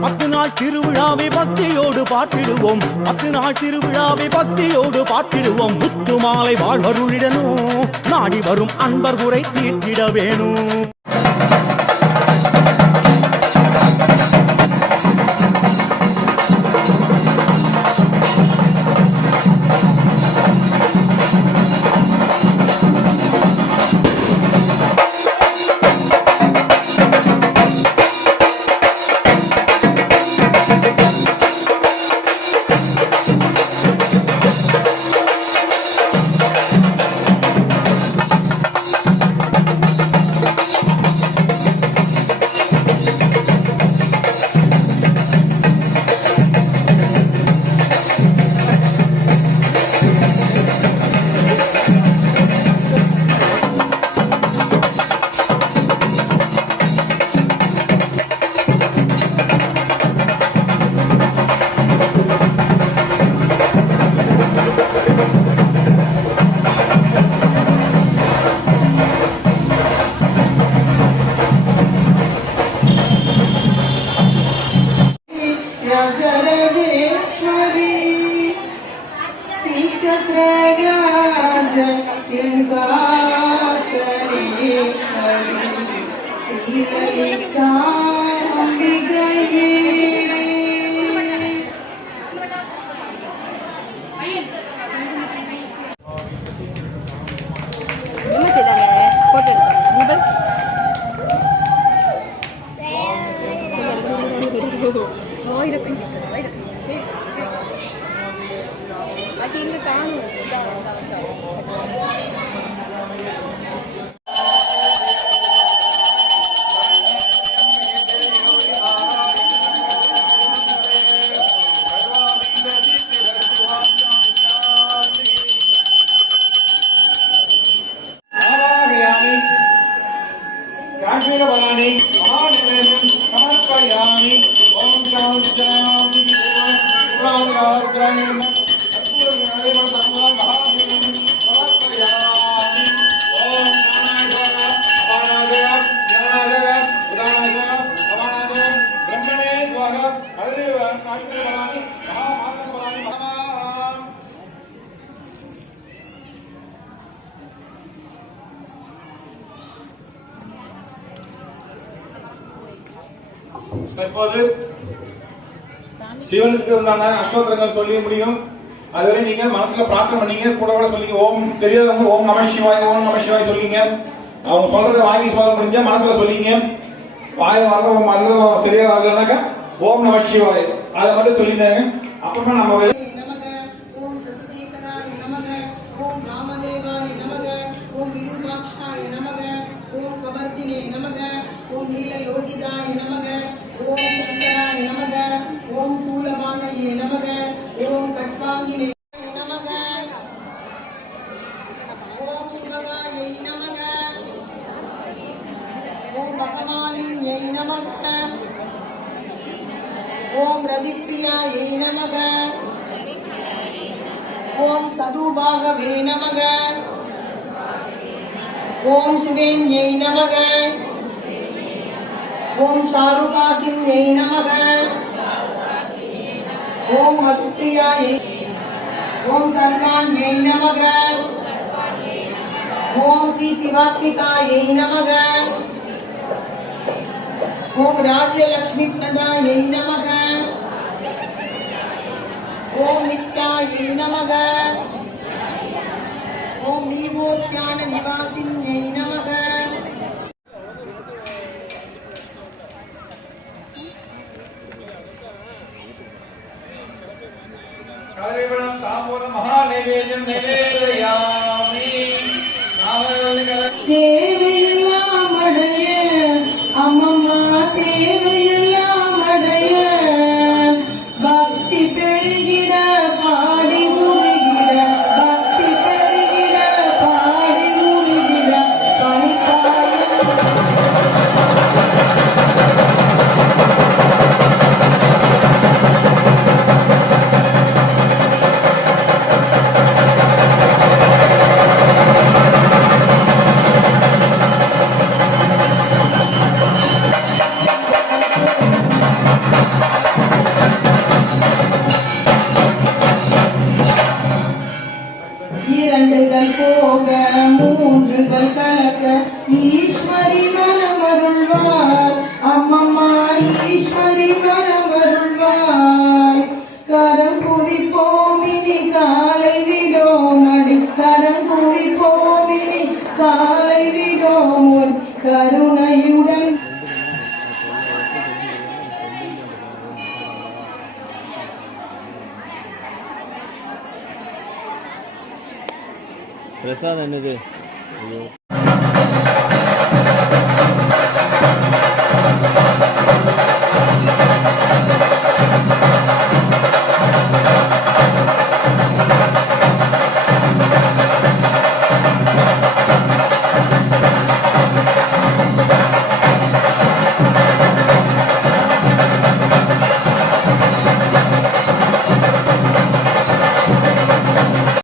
பத்து நாள் திருவிழாவை பக்தியோடு பாட்டிடுவோம் பத்து நாள் திருவிழாவை பக்தியோடு பாட்டிடுவோம் முத்து மாலை வாழ்வருளிடனும் நாடி வரும் அன்பர் உரை தீர்த்திட வேணும். त्रयाज Sinhasane ललिताम्बिकये Oh, you're looking good. Oh, you're looking good. தற்போது சிவனுக்கு உண்டான அஸ்வத்திரங்கள் சொல்ல முடியும். அதுவரை நீங்க மனசுல பிரார்த்தனை பண்ணீங்க. கூட கூட சொல்லிங்க. ஓம் தெரியாதவங்க ஓம் நம சிவாய் ஓம் நம சிவாய் சொல்லிங்க. அவங்க சொல்றதை வாங்கி சொல்ல முடிஞ்சா மனசுல சொல்லிங்க. வாய் வரல மருந்து தெரியாத வரலனாக்கா ஓம் நம சிவாய். அதை மட்டும் சொல்லிட்டாங்க. அப்புறமா நம்ம நமக ஓம் சசிசேகராய நமக ஓம் ராமதேவாய நமக. ஓம் விருமாட்சாய நமக ஓம் கபர்தினே நமக ஓம் நீலலோகிதாய நமக ஓம் சங்கராய நமக ஓம் சூலபாணயே நமக ஓம் கட்வாங்கினே நமக ஓம் சிவகாயை நமக ஓம் பகவானின்யை நமக ஓம் ரதிப்பிரியாயை நமக ஓம் சதுபாகவே நமக. ஓம் சுவேன்யை நமக. ஓம் சாருகாசின்யை நமக. ஓம் மதுப்பிரியாயை ஓம் சர்வாண்யை நமக. ஓம் ஸ்ரீ சிவாத்மிகாயை நமக. ஓம் ராஜ்யலக்ஷ்மி பிரதாயை நமக. ओम नित्यायै नमः। ओम नीवोद्यान निवासिन्यै नमः। कार्यवणं ताम्बूलं महानैवेद्यं नैवेदयामि। ஈஸ்வரி நலமருள்வாய் அம்மம்மா ஈஸ்வரி நலமருள்வாய் கரம் குவிப்போமினி காலை விடோம் அடி கரம் குவிப்போமினி காலை விடோம் உன் பிரசாதம் என்னது? ஐயோ.